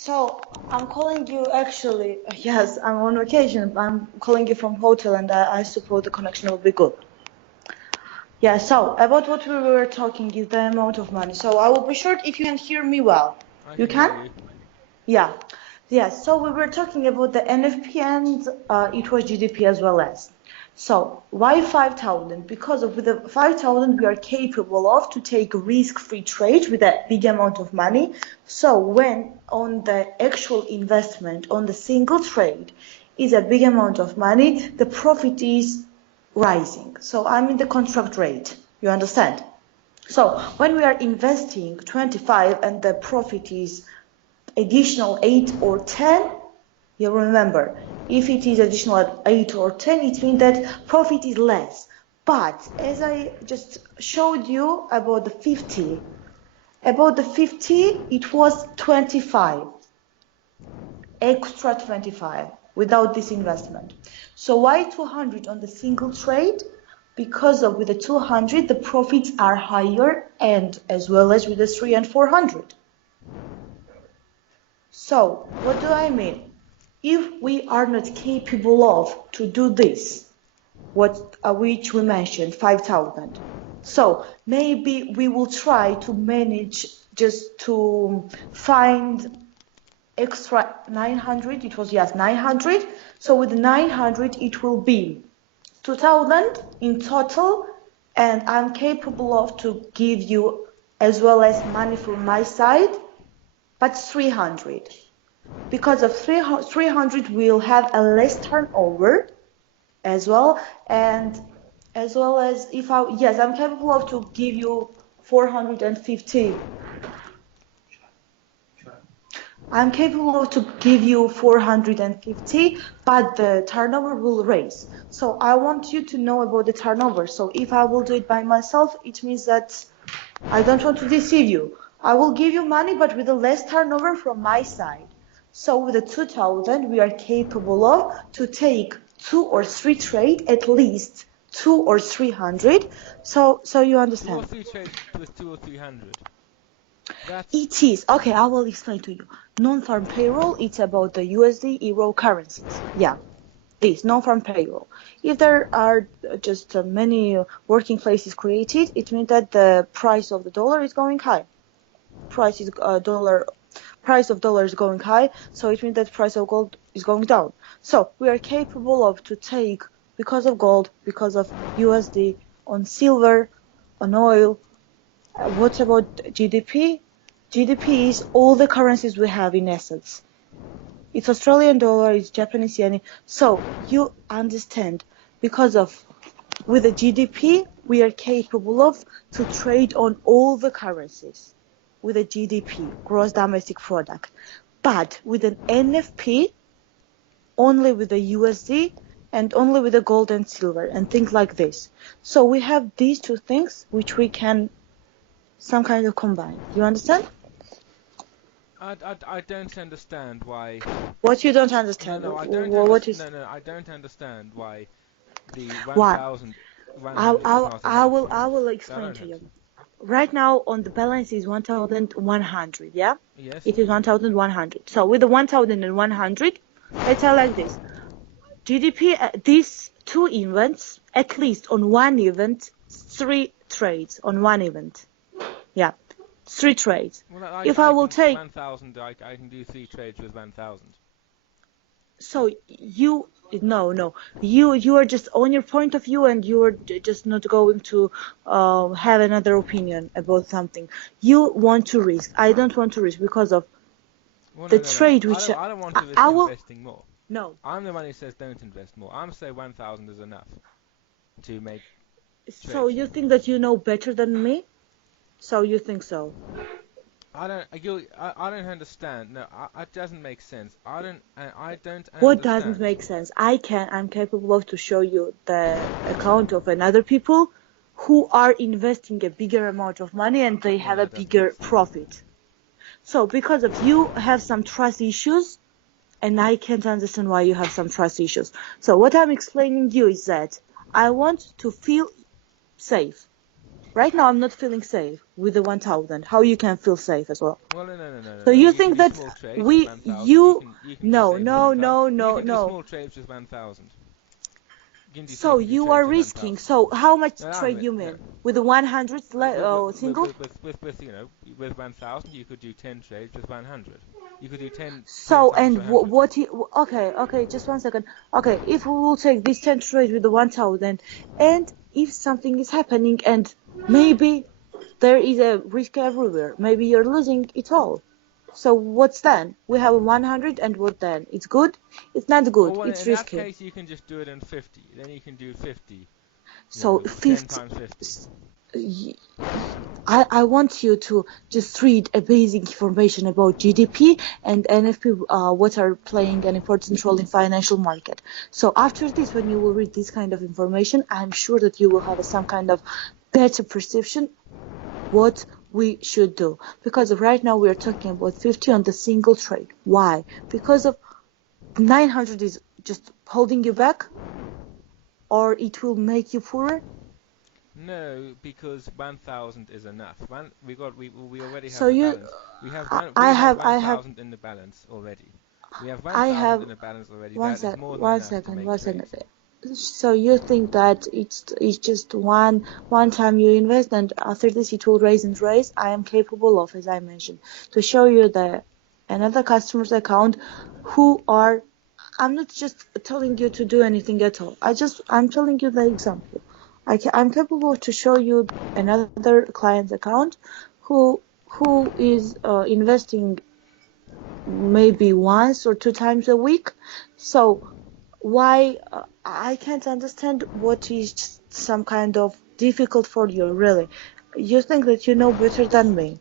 So I'm calling you actually, yes, I'm on vacation. I'm calling you from hotel and I suppose the connection will be good. Yeah, so about what we were talking is the amount of money. So I will be short if you can hear me well. I You can hear can? you. Yeah. Yes, so we were talking about the NFP and it was GDP as well as. So why 5,000? Because with the 5,000 we are capable of to take risk-free trade with a big amount of money. So when on the actual investment on the single trade is a big amount of money, the profit is rising. So I'm in the contract rate. You understand? So when we are investing 25 and the profit is additional 8 or 10, you remember, if it is additional 8 or 10, it means that profit is less. But as I just showed you about the 50, it was 25, extra 25 without this investment. So why 200 on the single trade? Because with the 200, the profits are higher and as well as with the 3 and 400. So, what do I mean? If we are not capable of to do this, which we mentioned, 5,000. So maybe we will try to manage just to find extra 900. It was, yes, 900. So with 900, it will be 2,000 in total, and I'm capable of to give you as well as money from my side, but 300. Because of 300 we'll have a less turnover as well, and as well as if I'm capable of to give you 450. I'm capable of to give you 450, but the turnover will raise. So I want you to know about the turnover. So if I will do it by myself, it means that I don't want to deceive you. I will give you money, but with a less turnover from my side. So with the 2,000, we are capable of to take 2 or 3 trade, at least 2 or 300. So you 2 or understand. 3 trades with 2 or 300. It is. Okay, I will explain to you. Non-farm payroll, it's about the USD, Euro currencies. Yeah, this non-farm payroll. If there are just many working places created, it means that the price of the dollar is going high. Price of dollar is going high, so it means that price of gold is going down. So we are capable of to take because of gold, because of USD, on silver, on oil. What about GDP? GDP is all the currencies we have in assets. It's Australian dollar, it's Japanese yen. So you understand, because of with the GDP, we are capable of to trade on all the currencies with a GDP, gross domestic product. But with an NFP, only with the USD and only with the gold and silver and things like this. So we have these two things which we can some kind of combine. You understand? I don't understand why. What you don't understand? No, I don't What understand. is No, I don't understand why the why? 1,100 is not enough. I will I explain don't to have you. to. Right now on the balance is 1,100, yeah? Yes. It is 1,100. So with the 1,100, let's say like this. GDP, these two events, at least on one event, 3 trades on one event. Yeah, 3 trades. Well, If I will can take 1,000. I can do 3 trades with 1,000. So no, you are just on your point of view, and you are just not going to have another opinion about something. You want to risk. I don't want to risk because of Well, the no. trade which I don't want to risk I will. investing more. No. I'm the one who says don't invest more. I'm saying 1,000 is enough to make So trades. you think that you know better than me? So you think so? I don't understand. No, it doesn't make sense. I don't What doesn't understand. make sense? I'm capable of to show you the account of another people who are investing a bigger amount of money and they No, have a that doesn't make bigger sense. profit. So because of you have some trust issues, and I can't understand why you have some trust issues. So what I'm explaining you is that I want to feel safe, Right now, I'm not feeling safe with the 1,000. How you can feel safe as well? Well, no, no, no, no, no, So no. you You can think do that small trades with 1,000. You can no, disable no, 1,000. no, You no, can do no. small trades with 1,000. You So can do you are trades with risking. 1,000. So how much No, I trade mean, you no. mean? With the 100 single? With 1,000, you could do 10 trades with 100. You could do 10 So, times and 100. okay, just 1 second. Okay, if we will take this 10 trade with the 1,000, and if something is happening, and maybe there is a risk everywhere, maybe you're losing it all. So what's then? We have 100, and what then? It's good? It's not Oh, good. well, It's in that risky. case, you can just do it in 50. Then you can do 50. So 10 50, times 50. I want you to just read a basic information about GDP and NFP, what are playing an important role in financial market. So after this, when you will read this kind of information, I'm sure that you will have some kind of better perception what we should do. Because right now we are talking about 50 on the single trade. Why? Because of 900 is just holding you back, or it will make you poorer. No, because 1,000 is enough. We already So have the you, balance. I We have have, I have 1,000 in the balance already. We have I 1,000 have in the balance already. one That is sec, more than one enough to second, make one second. trades. So you think that it's just one time you invest, and after this it will raise and raise? I am capable of, as I mentioned, to show you the another customer's account who are. I'm not just telling you to do anything at all. I'm telling you the example. I'm capable to show you another client's account who is investing maybe once or two times a week. So why I can't understand what is some kind of difficult for you, really. You think that you know better than me,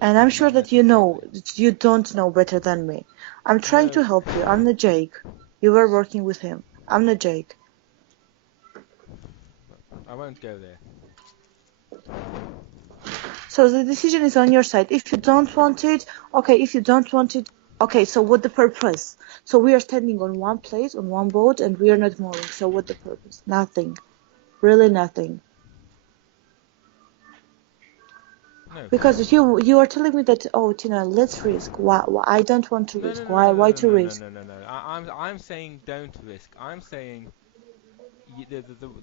and I'm sure Not that you know necessarily. that you don't know better than me. I'm trying No, to help you. I'm not Jake. You were working with him. I'm not Jake. I won't go there. So the decision is on your side. If you don't want it, okay. If you don't want it, okay. So what the purpose? So we are standing on one place, on one boat, and we are not moving. So what the purpose? Nothing. Really nothing. No. Because you are telling me that, oh, Tina, let's risk. Why I don't want to No, no, risk. no, no, no, Why no, to no, no, risk? no, no, no. I'm saying don't risk. I'm saying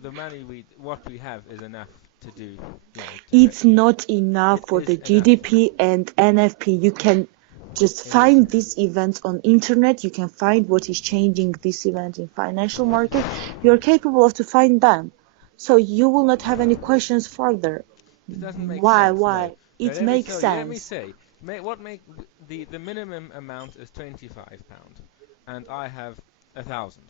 the money what we have is enough to do, to It's trade. not enough It for the is enough. GDP and NFP. You can just It is. find these events on internet. You can find what is changing this event in financial market. You're capable of to find them. So you will not have any questions further. This doesn't make Why? sense. No, Why? no. It Let me makes tell you. Let me sense. say. What make the minimum amount is £25, and I have 1,000.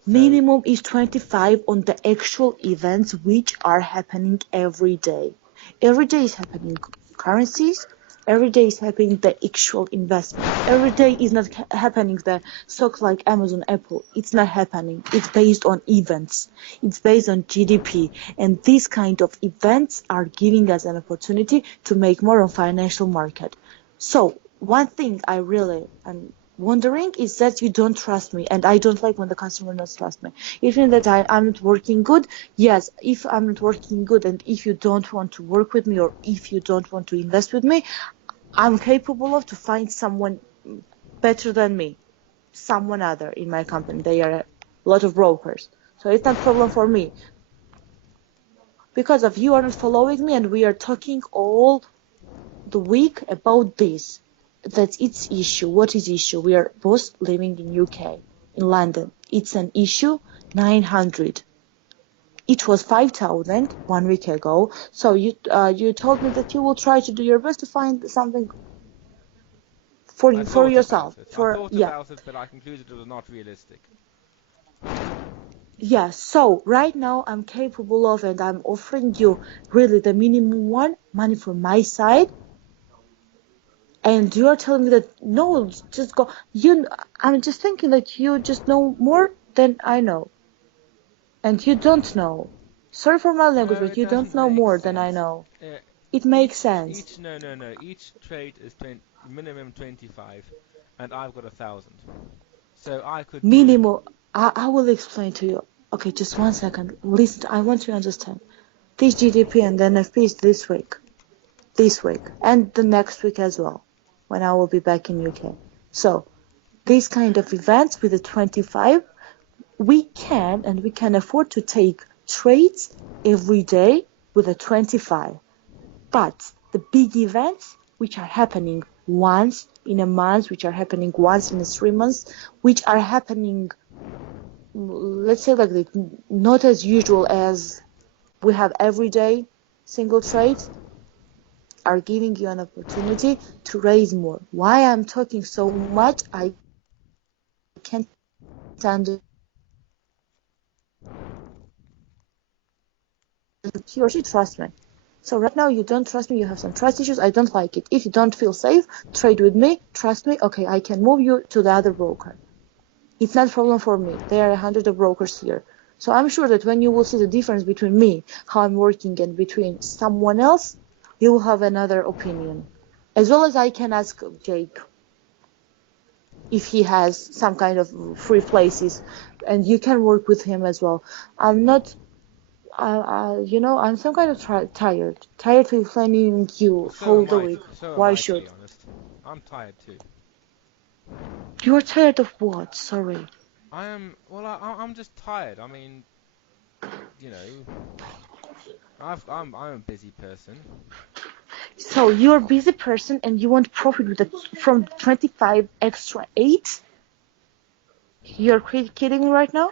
So Minimum is 25 on the actual events which are happening every day. Every day is happening currencies. Every day is happening the actual investment. Every day is not happening the stock like Amazon, Apple. It's not happening. It's based on events. It's based on GDP. And these kind of events are giving us an opportunity to make more on financial market. So one thing I really am wondering is that you don't trust me, and I don't like when the customer does trust me. If you that I'm not working good, yes, if I'm not working good, and if you don't want to work with me, or if you don't want to invest with me, I'm capable of to find someone better than me, someone other in my company. They are a lot of brokers, so it's not a problem for me. Because of you are not following me, and we are talking all the week about this. That's its issue. What is issue? We are both living in UK, in London. It's an issue 900. It was 5,000 1 week ago. So you told me that you will try to do your best to find something for I you, for thought yourself. about it. I For thought yeah. about it, but I concluded it was not realistic. Yeah, so right now I'm capable of, and I'm offering you really the minimum one money from my side, and you're telling me that no, just go. I'm just thinking that you just know more than I know, and you don't know. Sorry for my language, No, but it you don't doesn't know make more than I sense. know. Uh, It makes sense. no, no, no. Each trade is minimum 25, and I've got 1,000. So I could do. Minimum. I will explain to you. Okay, just 1 second. Listen, I want you to understand. This GDP and the NFP is this week, and the next week as well, when I will be back in UK. So these kind of events with the 25, we can afford to take trades every day with a 25. But the big events, which are happening once in a month, which are happening once in 3 months, which are happening, let's say like not as usual as we have every day single trades, are giving you an opportunity to raise more. Why I'm talking so much, I can't he or she trust me. So right now you don't trust me, you have some trust issues, I don't like it. If you don't feel safe, trade with me, trust me, okay, I can move you to the other broker. It's not a problem for me. There are 100 of brokers here. So I'm sure that when you will see the difference between me, how I'm working, and between someone else, you will have another opinion. As well as I can ask Jake if he has some kind of free places, and you can work with him as well. I'm not I'm some kind of tired of explaining you So whole am the I. week. So am Why I, to should? be honest. I'm tired too. You're tired of what? Sorry. I am. Well, I'm just tired. I mean, you know, I'm a busy person. So you're a busy person and you want profit with from 25 extra 8? You're kidding me right now?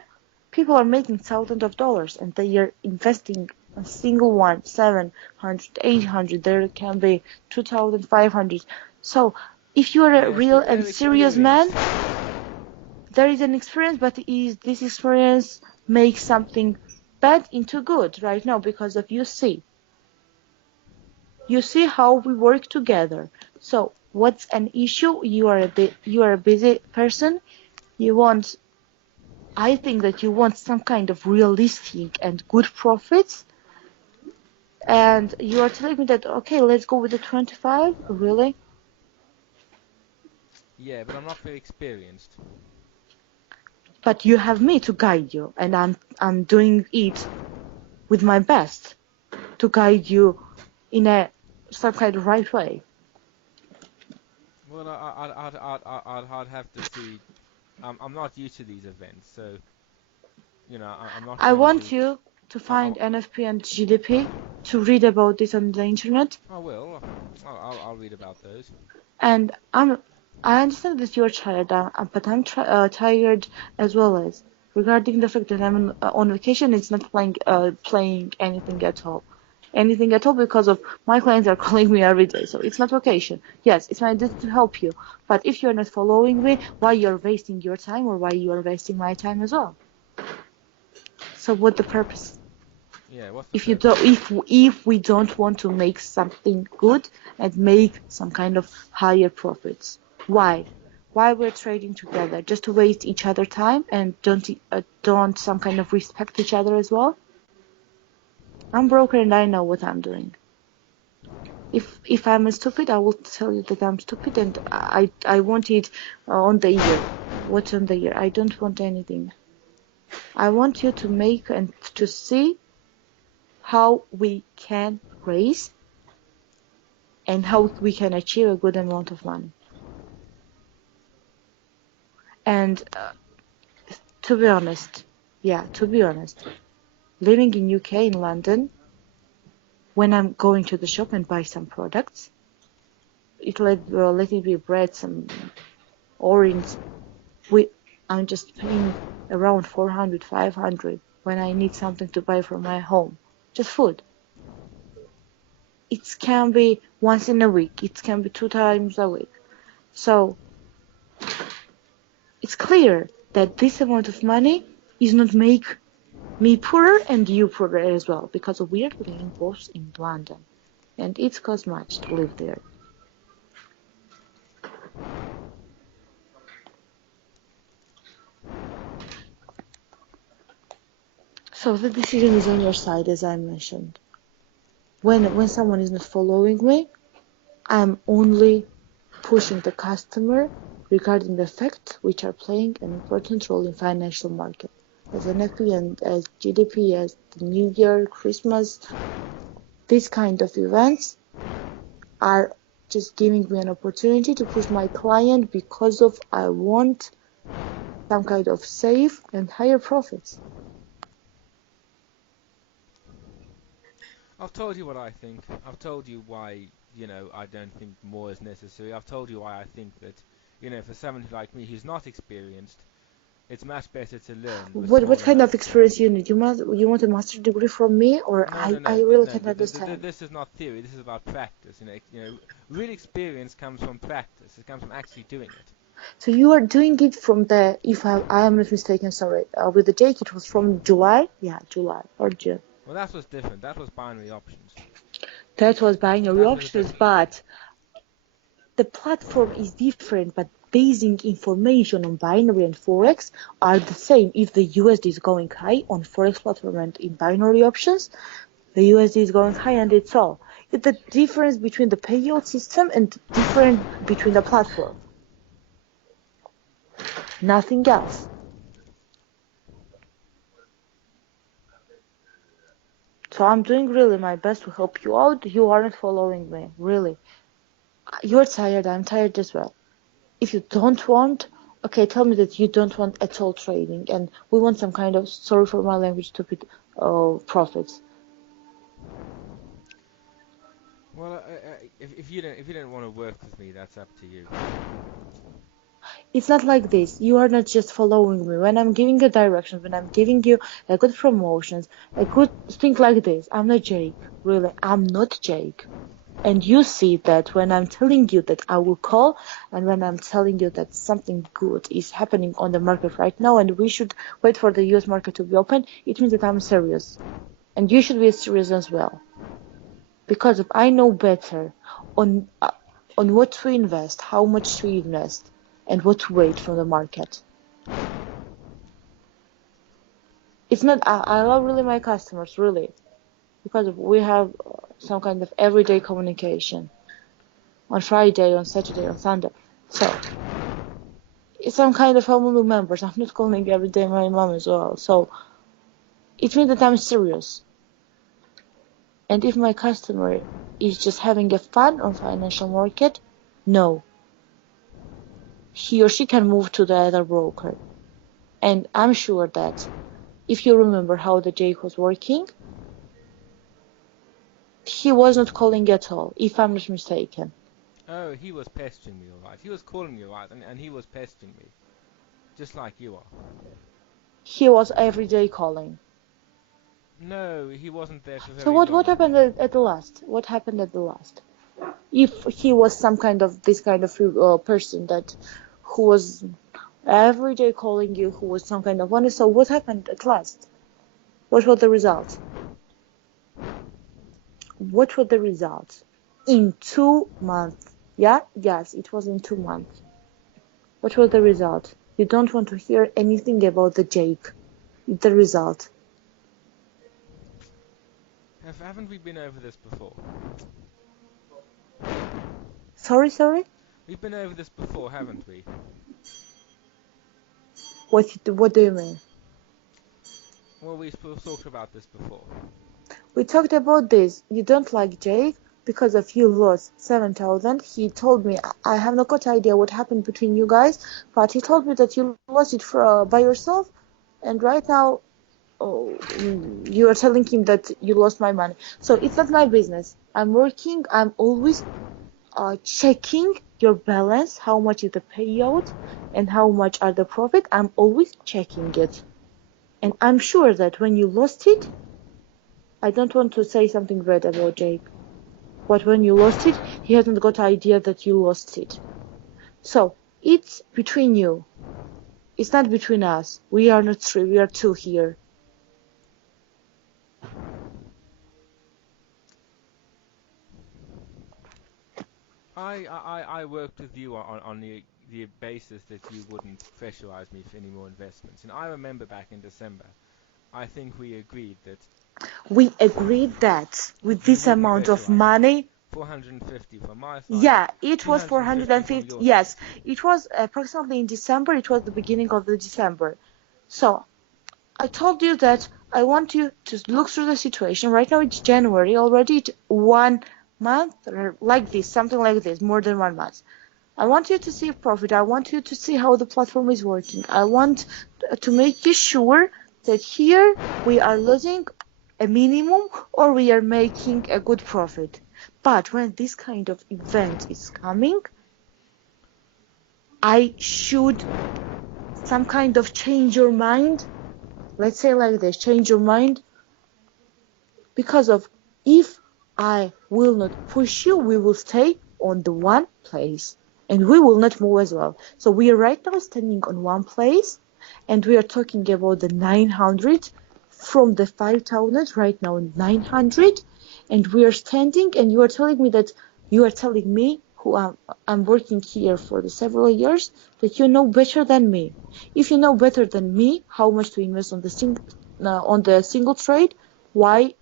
People are making thousands of dollars and they are investing a single one, 700, 800. There can be 2,500. So if you are a Yes, real but and they're serious man, experienced. there is an experience, but is this experience makes something bad into good right now because of you see how we work together. So what's an issue? You are a busy person. You want, I think that you want some kind of realistic and good profits, and you are telling me that okay, let's go with the 25. Really? Yeah, but I'm not very experienced. But you have me to guide you, and I'm doing it with my best to guide you in a some kind of right way. Well, I'd have to see. I'm not used to these events, so I'm not I going want to. you to I, find NFP and GDP, to read about this on the internet, I will. I'll read about those. and I understand that you're tired, but I'm tired as well as regarding the fact that I'm on vacation. It's not playing anything at all because of my clients are calling me every day. So it's not vacation. Yes, it's my duty to help you, but if you're not following me, why you're wasting your time or why you are wasting my time as well? So what the purpose? Yeah, what's the If you don't, purpose? if we don't want to make something good and make some kind of higher profits, why we're trading together? Just to waste each other time and don't some kind of respect each other as well? I'm broker and I know what I'm doing. If I'm stupid, I will tell you that I'm stupid, and I want it on the year. What's on the year? I don't want anything. I want you to make and to see how we can raise and how we can achieve a good amount of money. And to be honest, living in UK in London, when I'm going to the shop and buy some products, let it be bread, some orange. We I'm just paying around 400, 500 when I need something to buy for my home, just food. It can be once in a week. It can be 2 times a week. So it's clear that this amount of money is not make me poorer and you poorer as well, because we are living both in London, and it costs much to live there. So the decision is on your side, as I mentioned. When someone is not following me, I'm only pushing the customer regarding the facts which are playing an important role in financial market. as NFP and as GDP, as the New Year, Christmas, these kind of events are just giving me an opportunity to push my client because of I want some kind of safe and higher profits. I've told you what I think. I've told you why, I don't think more is necessary. I've told you why I think that, for somebody like me who's not experienced, it's much better to learn with What small kind of amounts. experience you need? You want a master degree from me, or No, no, I no, really no. can't understand. This is not theory. This is about practice. Real experience comes from practice. It comes from actually doing it. So you are doing it from the, if I am not mistaken, sorry, with the Jake, it was from July? Yeah, July or June. Well, that was different. That was binary options. That was binary That was a options, different thing. but the platform is different, but basing information on binary and Forex are the same. If the USD is going high on Forex platform and in binary options, the USD is going high and it's all. It's the difference between the payout system and different between the platform. Nothing else. So I'm doing really my best to help you out. You aren't following me, really. You're tired, I'm tired as well. If you don't want, okay, tell me that you don't want at all trading and we want some kind of, sorry for my language, stupid profits. Well, if you don't want to work with me, that's up to you. It's not like this. You are not just following me. When I'm giving you directions, when I'm giving you a good promotions, a good thing like this, I'm not Jake. Really, I'm not Jake. And you see that when I'm telling you that I will call and when I'm telling you that something good is happening on the market right now and we should wait for the US market to be open, it means that I'm serious. And you should be serious as well. Because if I know better on what to invest, how much to invest, and what to wait from the market. It's not, I love really my customers, really, because we have some kind of everyday communication on Friday, on Saturday, on Sunday. So it's some kind of family members. I'm not calling every day my mom as well. So it means that I'm serious. And if my customer is just having a fun on financial market, no, he or she can move to the other broker. And I'm sure that if you remember how the Jake was working, he was not calling at all, if I'm not mistaken. Oh, he was pestering me, all right. He was calling me, all right, and he was pestering me, just like you are. He was every day calling. No, he wasn't there for So very what long. happened at the last? What happened at the last? If he was some kind of this kind of person that who was every day calling you, who was some kind of one, so what happened at last? What were the results? What were the results? In 2 months. Yeah? Yes, it was in 2 months. What was the result? You don't want to hear anything about the Jake. The result. Haven't we been over this before? Sorry, sorry? We've been over this before, haven't we? What do you mean? Well, we've talked about this before. We talked about this. You don't like Jake because of you lost 7,000. He told me, I have no good idea what happened between you guys, but he told me that you lost it by yourself, and right now oh, you are telling him that you lost my money. So it's not my business. I'm working. I'm always checking your balance, how much is the payout, and how much are the profit. I'm always checking it, and I'm sure that when you lost it, I don't want to say something bad about Jake, but when you lost it, he hasn't got idea that you lost it. So it's between you. It's not between us. We are not three. We are two here. I worked with you on the basis that you wouldn't pressurize me for any more investments. And I remember back in December, I think we agreed that We agreed that with you this wouldn't amount of pressurize me. money, 450 from my side, yeah, it was 250 from 450. your side. Yes, it was approximately in December. It was the beginning of the December. So I told you that I want you to look through the situation. Right now it's January already, 1 month, or like this, something like this, more than 1 month. I want you to see profit. I want you to see how the platform is working. I want to make you sure that here we are losing a minimum or we are making a good profit. But when this kind of event is coming, I should some kind of change your mind. Let's say like this, change your mind, because of if I will not push you, we will stay on the one place and we will not move as well. So we are right now standing on one place and we are talking about the 900 from the 5,000 right now 900, and we are standing and you are telling me that you are telling me who I'm working here for the several years that you know better than me. If you know better than me how much to invest on the single trade, why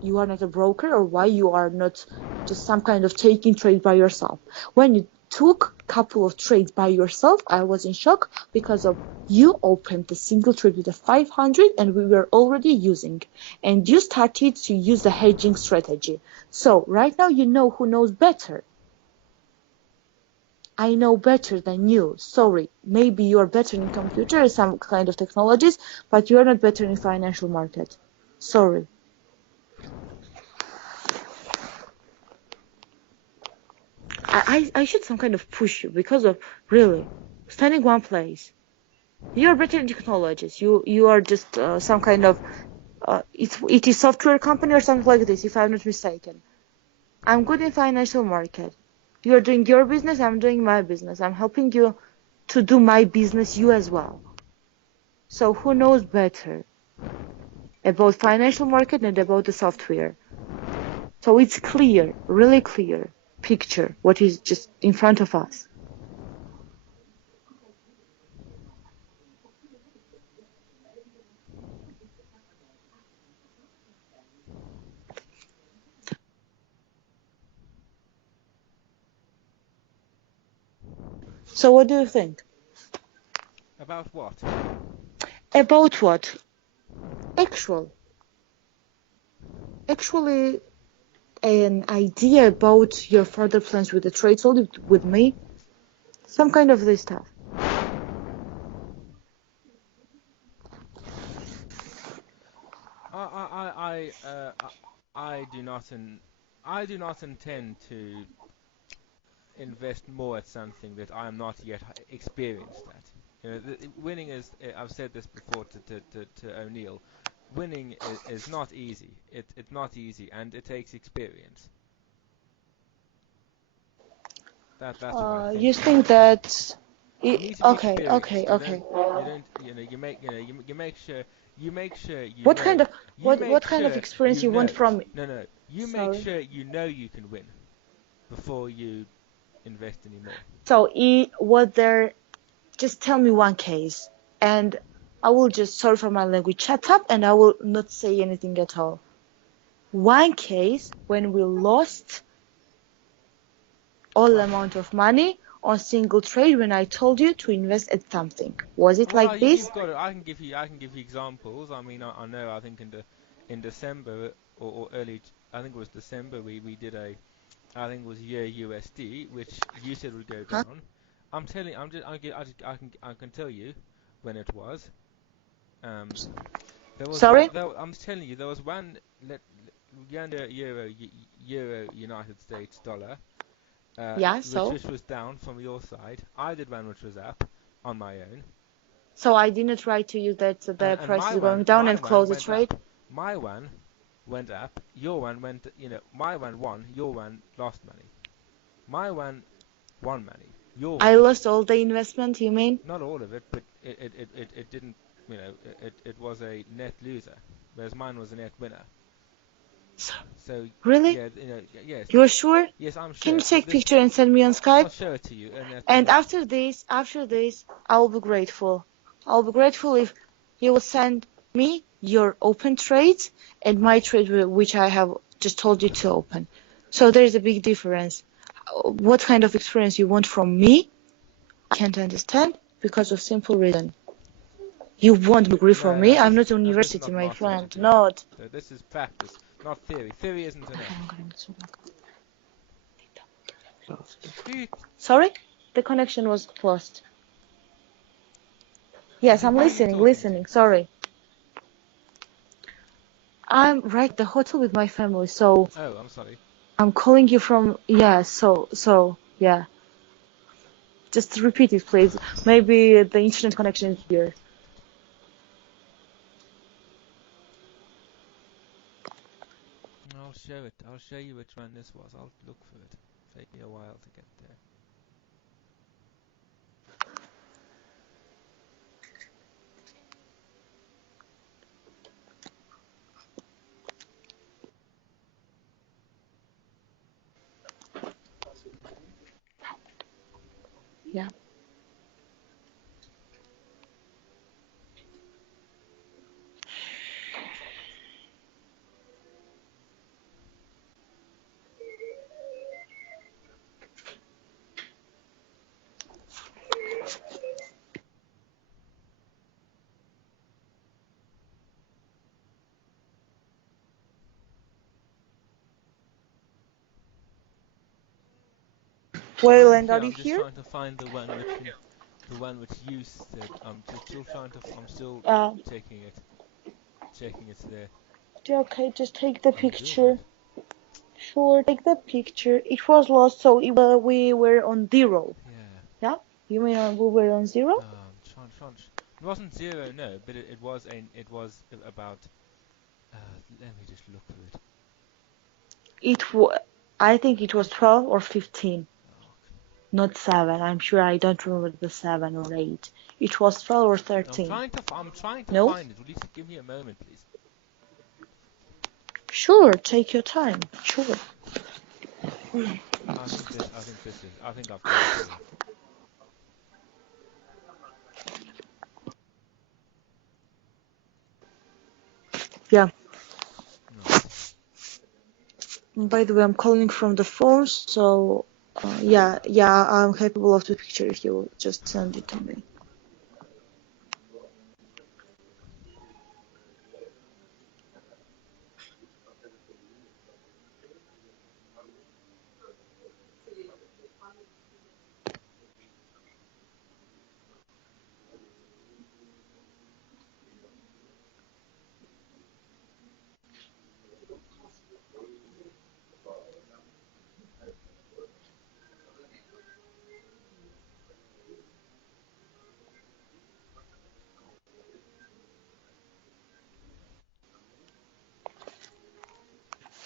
you are not a broker or why you are not just some kind of taking trade by yourself. When you took a couple of trades by yourself, I was in shock because of you opened the single trade with a 500 and we were already using, and you started to use the hedging strategy. So right now you know who knows better. I know better than you. Sorry, maybe you are better in computer or some kind of technologies, but you are not better in financial market. Sorry. I should some kind of push you because of really standing one place. You're better in technologies. You are just some kind of it is software company or something like this, if I'm not mistaken. I'm good in financial market. You are doing your business, I'm doing my business. I'm helping you to do my business, you as well. So who knows better about financial market and about the software? So it's clear, really clear picture what is just in front of us. So what do you think? About what? About what? Actually, an idea about your further plans with the trades only with me. Some kind of this stuff. I do not I do not intend to invest more at something that I am not yet experienced at. You know, winning is. I've said this before to O'Neill. Winning is not easy. It's not easy, and it takes experience. That's what I You think. think that? You need to be Okay, okay, experienced. okay. You don't. You know. You make sure. You make sure you What kind know. of You what make kind of sure experience you you want know. from me? No, no. You make Sorry. sure you know you can win before you invest anymore. So, what there? Just tell me one case, and I will just, sorry for my language, shut up, and I will not say anything at all. One case when we lost all Well, amount of money on single trade when I told you to invest at something. Was it well, like this? you've got it. I can give you examples. I mean, I know. I think in December or early. I think it was December. We did a. I think it was year USD, which you said would go Huh? down. I'm telling. I'm just. I can tell you when it was. Um, there was one. Sorry? I'm telling you, there was one. Euro United States dollar, Yeah, which was down from your side. I did one which was up on my own, so I didn't write to you that the and price is going down my and one close the went trade. up. My one went up. Your one went. You know, my one won. Your one lost money. My one won money. Your I one, lost all the investment, you mean? not all of it, but it didn't. You know, it was a net loser, whereas mine was a net winner. So, So really? yeah, you know, yes, You're sure? yes, I'm Can you sure. take picture and send me on I'll Skype? show it to you, and And after this, I'll be grateful. I'll be grateful if you will send me your open trades and my trade which I have just told you to open. So there's a big difference. What kind of experience you want from me, I can't understand because of simple reason. You won't agree for No, me. no, I'm this not no, this is university, not my master's friend. degree. Not. This is practice, not theory. Theory isn't enough. Speak. Sorry? The connection was lost. Yes, I'm Who are you listening, talking to? listening. Sorry. I'm right at the hotel with my family, so Oh, I'm sorry. I'm calling you from. Yeah, yeah. Just repeat it, please. Maybe the internet connection is here. I'll show it. I'll show you which one this was. I'll look for it. Take me a while to get there. Yeah. Well, I'm and here. are you I'm just here? trying to find the one which you said. I'm just still trying to. I'm still Uh, checking it. Checking it's there. okay, just take the I'll do it. picture. Sure, take the picture. It was lost, so we were on zero. Yeah. Yeah? You mean we were on zero? Trying. It wasn't zero, no, but it was about. Let me just look for it. It w- I think it was 12 or 15, Oh, not 7. I'm sure I don't remember the 7 or 8. It was 12 or I'm 13. trying to. I'm trying to No? find it. Will you just give me a moment, please? Sure, take your time. Sure. I think this. I think this is. I think I've got it here. Yeah. Right. And by the way, I'm calling from the phone, so yeah, I'm capable of the picture if you just send it to me.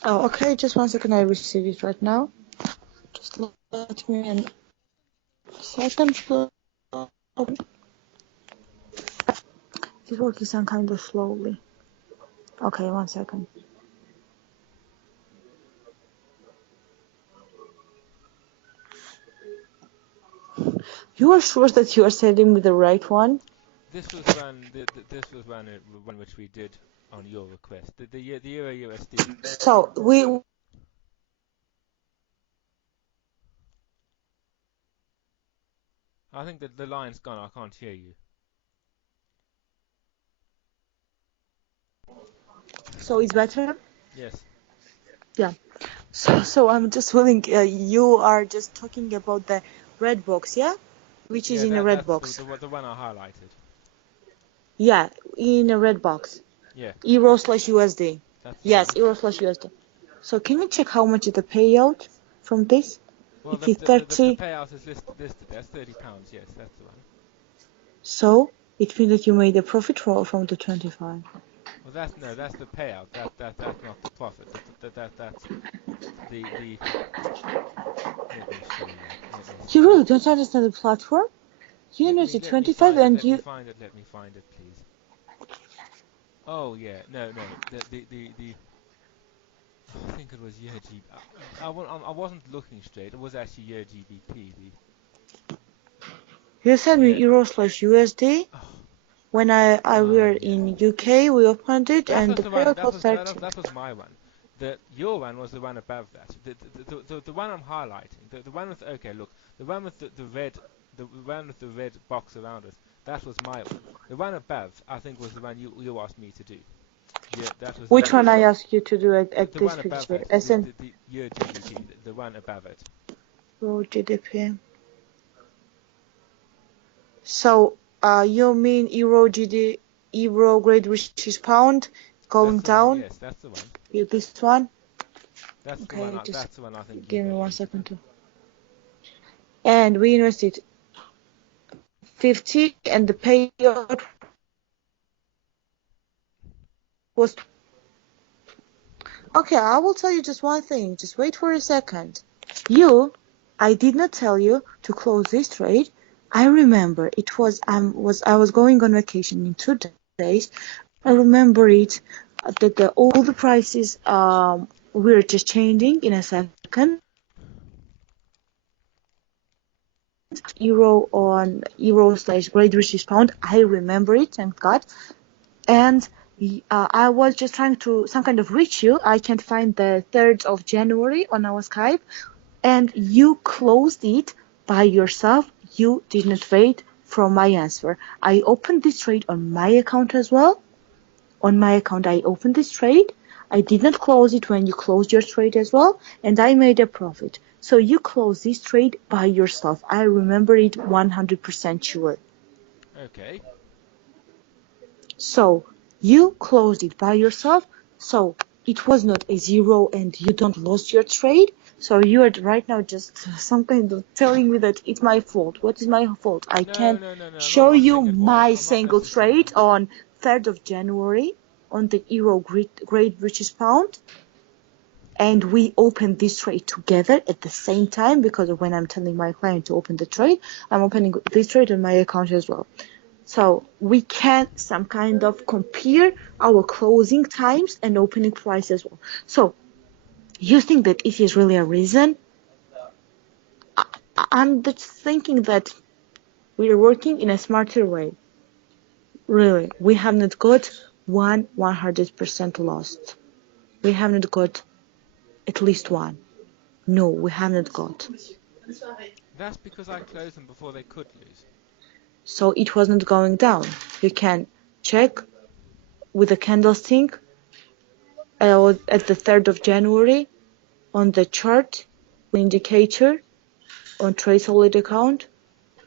Oh, okay, just 1 second, I receive it right now. Just let me in a second. It's working some kind of slowly. Okay, 1 second. You are sure that you are sending me the right one? This was one. This was one which we did on your request. The Euro USD. So we I think that the line's gone. I can't hear you. so it's better. Yes. Yeah. So I'm just willing. You are just talking about the red box, yeah? Which is Yeah. in a red That's box. the one I highlighted. Yeah, in a red box. Yeah. Euro/USD. That's the Yes, one. Euro/USD. So can you check how much is the payout from this? Well, It is 30. payout is listed. That's £30. Yes, that's the one. So it means that you made a profit from the 25. Well, that's the payout. That's not the profit. That's the. Let me show you. Let me You see. really don't understand the platform? You Let know me the let me 25 find it. and Let me you. find it. Let me find it, please. Oh yeah, no. The I think it was year GB. I wasn't looking straight. It was actually year GBP. The You sent me yeah. Euro/USD. Oh, When I oh were yeah. in UK, we opened it That and was the the one. payout was 30. That was my one. Your one was the one above that. The one I'm highlighting. The one with okay. Look, the one with the red the one with the red box around it, that was my one. The one above, I think, was the one you asked me to do. That was Which the one I asked you to do the this one above picture? it, SN the year GDP, the one above it. Euro GDP. So, you mean Euro Great British Pound going That's the one. down? Yes, that's the one. This one? That's the one. Okay, just That's the one I think you give me better 1 look at. second to. And we invested 50 and the payout was. Okay, I will tell you just one thing. Just wait for a second. I did not tell you to close this trade. I remember it was I was going on vacation in 2 days. I remember it that all the prices were just changing in a second. Euro/Great British Pound. I remember it, thank God. And I was just trying to some kind of reach you. I can't find the 3rd of January on our Skype, and you closed it by yourself. You did not wait for my answer. I opened this trade on my account as well. On my account, I opened this trade. I did not close it when you closed your trade as well, and I made a profit. So you closed this trade by yourself. I remember it 100% sure. Okay. So you closed it by yourself. So it was not a zero and you don't lost your trade. So you are right now just some kind of telling me that it's my fault. What is my fault? I No, can no, no, no. I'm show not you saying it was. my I'm not single necessarily. trade on 3rd of January on the Euro Great British Pound. And we opened this trade together at the same time, because when I'm telling my client to open the trade, I'm opening this trade on my account as well. So we can some kind of compare our closing times and opening price as well. So you think that it is really a reason? I'm just thinking that we're working in a smarter way. Really, we have not got 100% lost. We have not got at least one. No, we have not got. That's because I closed them before they could lose. So it was not going down. You can check with the candlestick at the 3rd of January on the chart, indicator on trade solid account.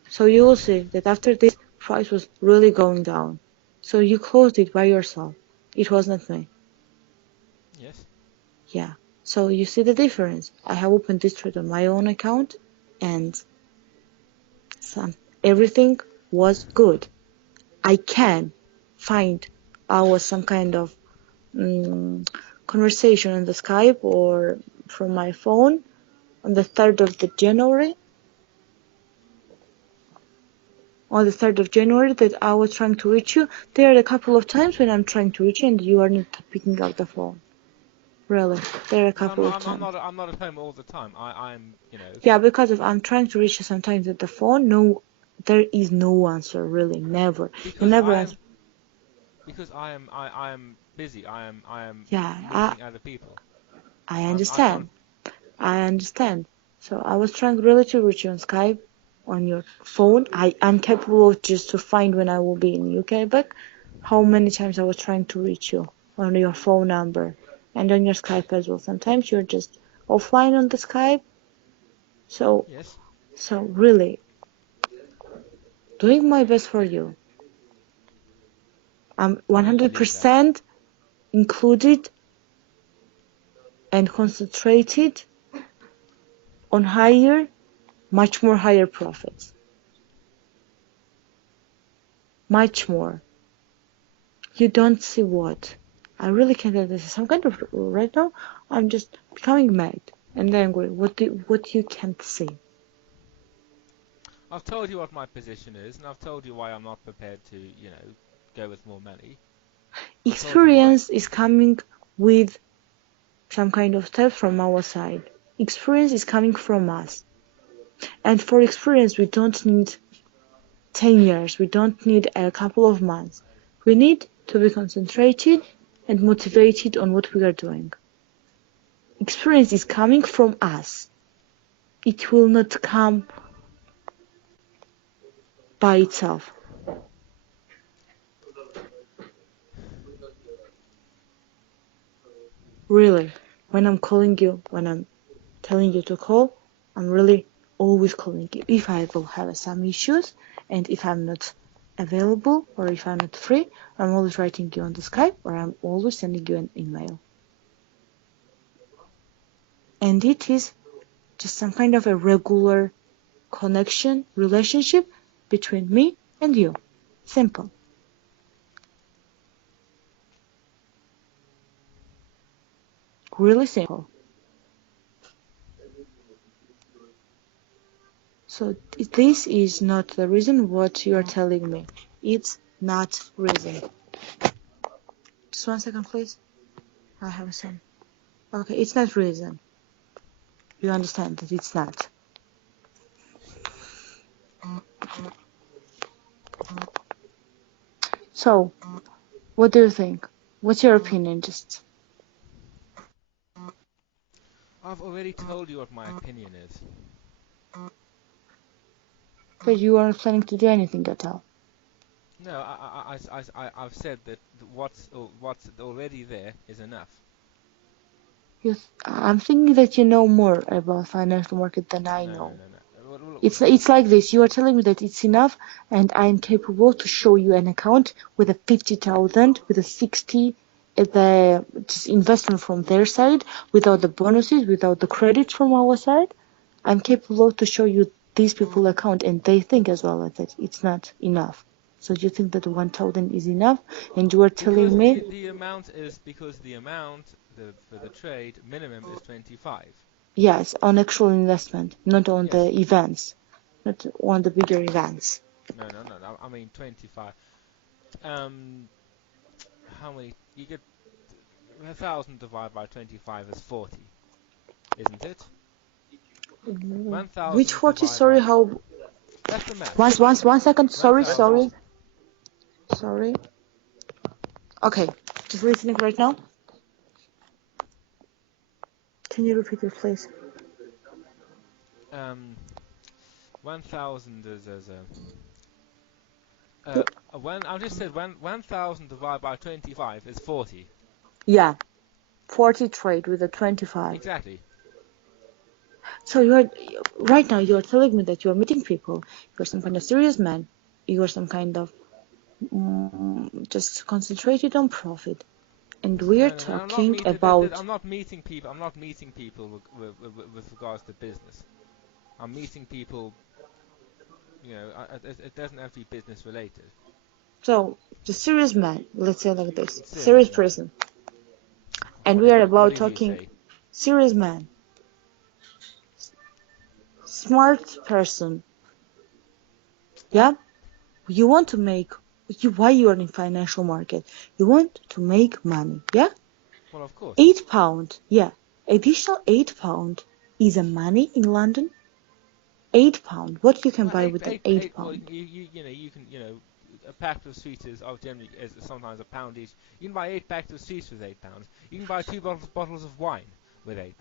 So you will see that after this, price was really going down. So you closed it by yourself. It was not me. Yes. Yeah. So you see the difference. I have opened this trade on my own account, and everything was good. I can find some kind of conversation on the Skype or from my phone on the 3rd of the January. On the 3rd of January that I was trying to reach you. There are a couple of times when I'm trying to reach you and you are not picking up the phone. Really, there are a Because couple of times. I'm not at home all the time. I'm, Yeah, because if I'm trying to reach you sometimes at the phone, no, there is no answer. Really, never. You because never I am answer. because I am busy. I am Yeah, meeting other people. I I can't. understand. I understand. So I was trying really to reach you on Skype, on your phone. I'm capable of just to find when I will be in UK back. How many times I was trying to reach you on your phone number and on your Skype as well. Sometimes you're just offline on the Skype. So Yes. so really doing my best for you. I'm I don't believe that. 100% included and concentrated on much more higher profits. Much more. You don't see what? I really can't get this. Some kind of right now. I'm just becoming mad and angry. What you can't see? I've told you what my position is, and I've told you why I'm not prepared to, go with more money. I've told you why. Experience is coming with some kind of steps from our side. Experience is coming from us, and for experience we don't need 10 years. We don't need a couple of months. We need to be concentrated and motivated on what we are doing. Experience is coming from us. It will not come by itself. Really, when I'm calling you, when I'm telling you to call, I'm really always calling you. If I will have some issues and if I'm not available or if I'm not free, I'm always writing you on the Skype or I'm always sending you an email. And it is just some kind of a regular connection, relationship between me and you. Simple. Really simple. So this is not the reason what you are telling me. It's not reason. Just 1 second, please. I have some. Okay, it's not reason. You understand that it's not. So, what do you think? What's your opinion? Just. I've already told you what my opinion is. But you aren't planning to do anything at all. No, I've said that what's already there is enough. I'm thinking that you know more about financial market than I know. No. It's like this. You are telling me that it's enough, and I am capable to show you an account with a 50,000, with a 60, the just investment from their side, without the bonuses, without the credits from our side. I'm capable to show you these people account, and they think as well that it's not enough. So you think that 1,000 is enough, and you are telling Because me the amount for the trade minimum is 25. yes, on actual investment, not on Yes. the events, not on the bigger events. No. I mean 25. How many? You get 1,000 divided by 25 is 40, isn't it? Which 1,000 40? divided Sorry, by. how? That's the maths. One second. Sorry, 1,000. sorry, sorry. Okay, just listening right now. Can you repeat it, please? 1,000 is I just said 1,000 divided by 25 is 40. Yeah, 40 trade with a 25. Exactly. So right now you're telling me that you're meeting people. You're some kind of serious man. You're some kind of just concentrated on profit. And we're No. I'm not talking about. I'm not meeting people. I'm not meeting people with regards to business. I'm meeting people. It doesn't have to be business related. So, the serious man, let's say like this, Serious serious man. person. And we are What about did you talking say? serious man, smart person. Yeah? You want to make, why you are in financial market? You want to make money. Yeah? Well, of course. £8. Yeah. Additional £8 is a money in London. £8. What you can Well, buy with an eight well, pound? you can, a pack of sweets are generally is sometimes a pound each. You can buy 8 packs of sweets with £8. You can buy two bottles of wine with £8.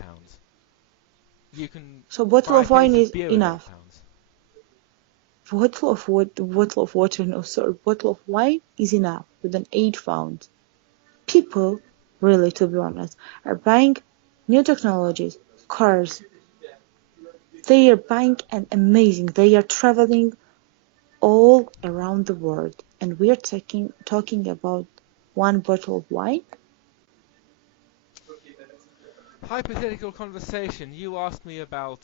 You can So bottle buy a of wine case of is beer with enough. £8. Bottle of water, no, sorry, bottle of wine is enough with an £8. People, really, to be honest, are buying new technologies, cars. They are buying an amazing. They are traveling all around the world, and we are talking about one bottle of wine. Hypothetical conversation. You asked me about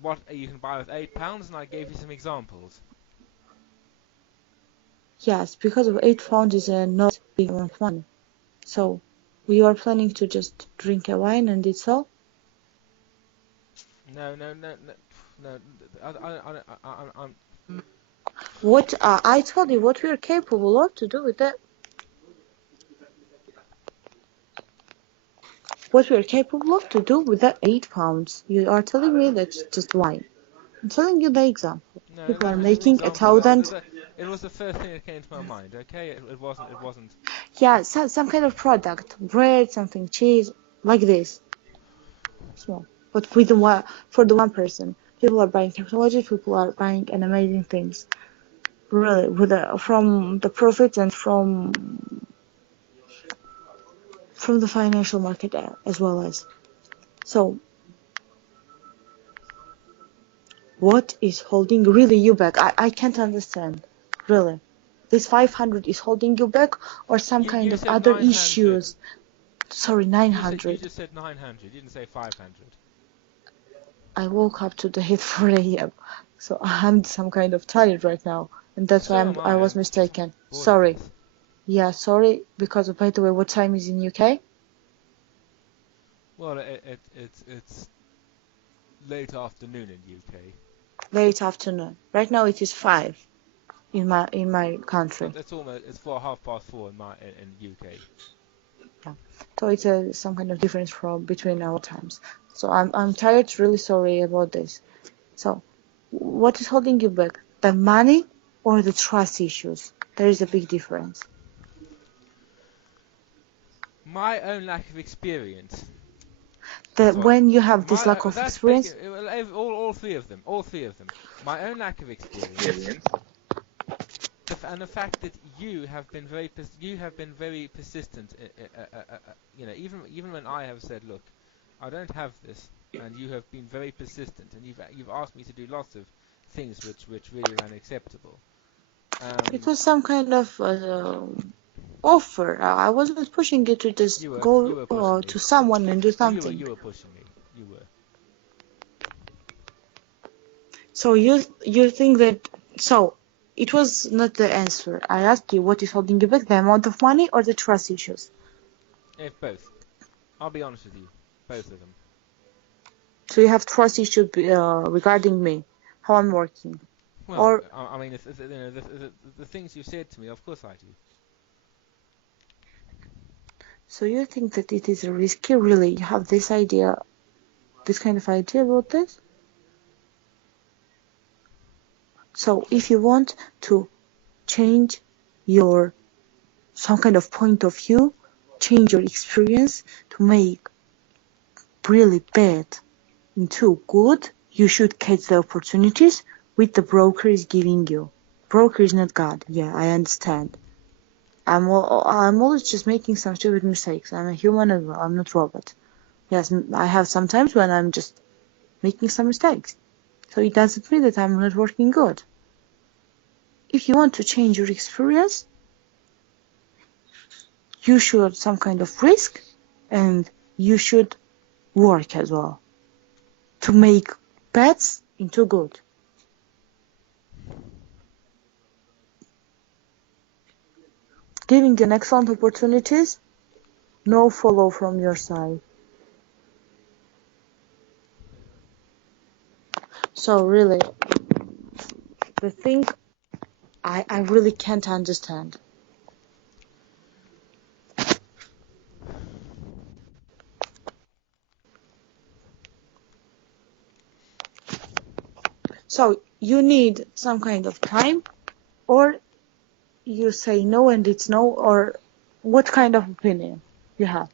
what you can buy with £8, and I gave you some examples. Yes, because of £8 is a not big amount of money. So we are planning to just drink a wine and it's all. No. I'm What I told you, what we are capable of to do with that. What we are capable of to do with that £8. You are telling me that's just wine. I'm telling you the example. No, People that are was just an making a example. thousand. It was the first thing that came to my mind. Okay, it wasn't. It wasn't. Yeah, some kind of product, bread, something, cheese, like this, small. But with for the one person, people are buying technology. People are buying an amazing things. really, from the profits and from the financial market as well as. So, what is holding really you back? I can't understand, really. This 500 is holding you back, or some kind You of said other 900. issues? Sorry, You 900. just said 900. You didn't say 500. I woke up to the hit 4 a.m. So I'm some kind of tired right now, and that's why So am I I. was I'm mistaken. bored of Sorry. this. Yeah, sorry. Because by the way, what time is in UK? Well, it's late afternoon in UK. Late afternoon. Right now it is 5 in my country. It's almost it's 4:30 in my in UK. Yeah. So it's some kind of difference from between our times. So I'm tired. Really sorry about this. So, what is holding you back? The money or the trust issues? There is a big difference. My own lack of experience. That's That what. when you have this My lack of that's taken experience, all three of them. All three of them. My own lack of experience. And the fact that you have been very persistent. Even when I have said, look, I don't have this, and you have been very persistent, and you've asked me to do lots of things which really are unacceptable. it Um, was some kind of offer. I wasn't pushing you to just you go were pushing me. to someone and do something. You were pushing me. You were. So you think that so it was not the answer. I asked you what is holding you back, the amount of money or the trust issues. If both. I'll be honest with you. Both of them. So you have trust issues regarding me, how I'm working, Well, or I mean, if, you know, the things you said to me, of course I do. so you think that it is risky? Really, you have this idea, this kind of idea about this? So if you want to change your some kind of point of view, change your experience to make really bad into good, you should catch the opportunities which the broker is giving you. Broker is not God. Yeah, I understand. I'm always just making some stupid mistakes. I'm a human as well. I'm not robot. Yes, I have sometimes when I'm just making some mistakes. So it doesn't mean that I'm not working good. If you want to change your experience, you should some kind of risk and you should work as well to make bets into good. Giving an excellent opportunities, no follow from your side. So really, the thing I really can't understand. So you need some kind of time, or you say no and it's no, or what kind of opinion you have.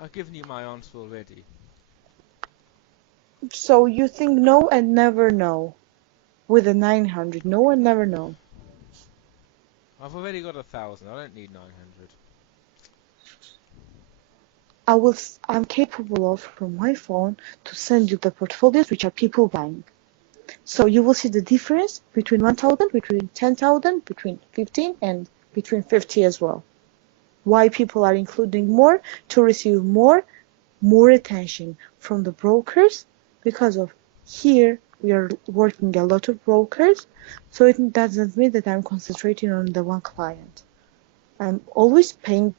I've given you my answer already. So you think no and never no. With a 900, no and never no. I've already got 1,000. I don't need 900. I'm capable of from my phone to send you the portfolios which are people buying. So you will see the difference between 1,000, between 10,000, between 15 and between 50 as well. Why people are including more to receive more attention from the brokers, because of here we are working a lot of brokers, so it doesn't mean that I'm concentrating on the one client. I'm always paying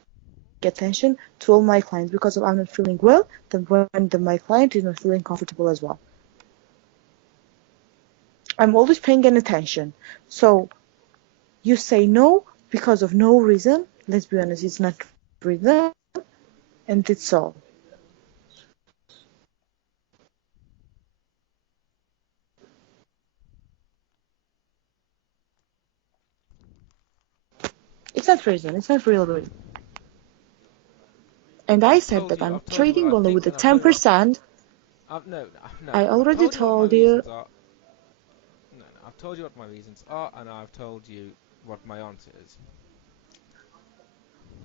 attention to all my clients because of I'm not feeling well, then when my client is not feeling comfortable as well. I'm always paying an attention. So you say no because of no reason. Let's be honest, it's not reason, and it's all. It's not reason. It's not real reason. And I said that I'm I've told you what I trading only think, with the and I've told you what. 10%. No, no, no. I I've already told you what my told you. reasons are. No, no. I've told you what my reasons are, and I've told you what my answer is.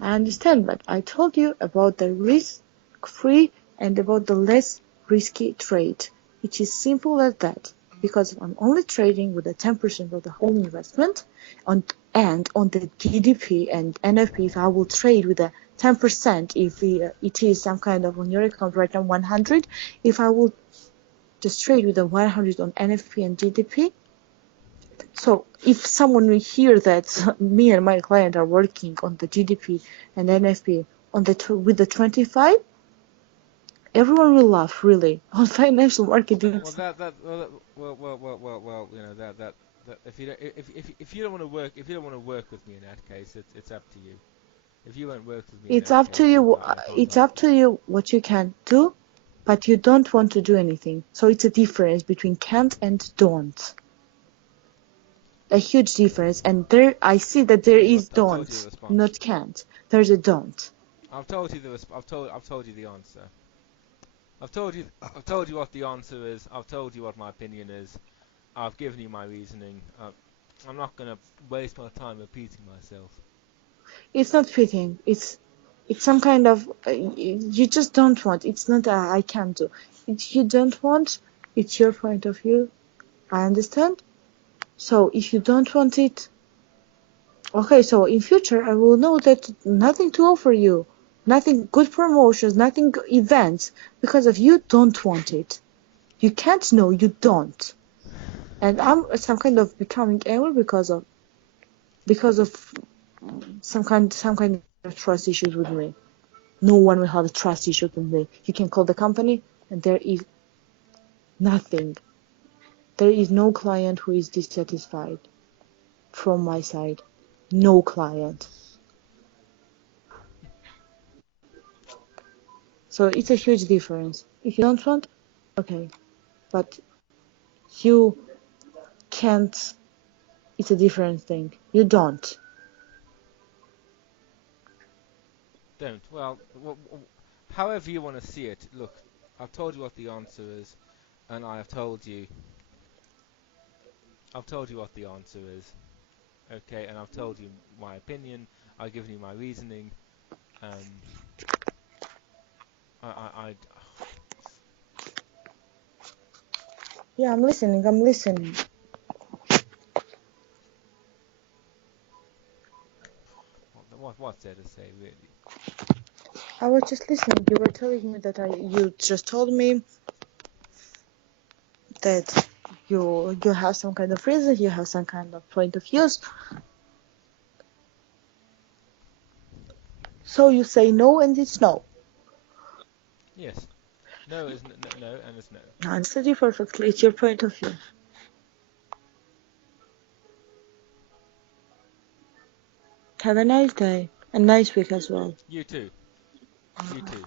I understand, but I told you about the risk-free and about the less risky trade. It is simple as that, because I'm only trading with the 10% of the whole investment, and on the GDP and NFP, if I will trade with the 10%, if it is some kind of on your account right now 100, if I will just trade with the 100 on NFP and GDP. So if someone will hear that me and my client are working on the GDP and NFP on with the 25, everyone will laugh. Really, on financial market. Well, you know that if you don't want to work, if you don't want to work with me in that case, it's up to you. If you won't work with me in It's that up to case, then you. I can't It's help up you. to you what you can do, but you don't want to do anything. So it's a difference between can't and don't. A huge difference, and there I see that there is I've told you the don't, response. not can't. There's a don't. I've told you the answer. I've told you what the answer is. I've told you what my opinion is. I've given you my reasoning. I'm not gonna waste my time repeating myself. It's not fitting. It's some kind of you just don't want. It's not I can't do. You don't want. It's your point of view. I understand. So if you don't want it, okay. So in future, I will know that nothing to offer you, nothing good promotions, nothing events because of you don't want it. You can't know. You don't. And I'm some kind of becoming angry because of some kind of trust issues with me. No one will have a trust issue with me. You can call the company, and there is nothing. There is no client who is dissatisfied from my side. No client. So it's a huge difference. If you don't want, okay, but you can't. It's a different thing. You don't. Don't. Well, however you want to see it. Look, I've told you what the answer is, and I've told you what the answer is. Okay, and I've told you my opinion. I've given you my reasoning. Um, I Yeah, I'm listening. I'm listening. what's there to say really? I was just listening. You were telling me that you just told me that you have some kind of reason, you have some kind of point of views. So you say no and it's no. Yes. No is no, and it's no. I understand you perfectly. It's your point of view. Have a nice day. A nice week as well. You too. You too.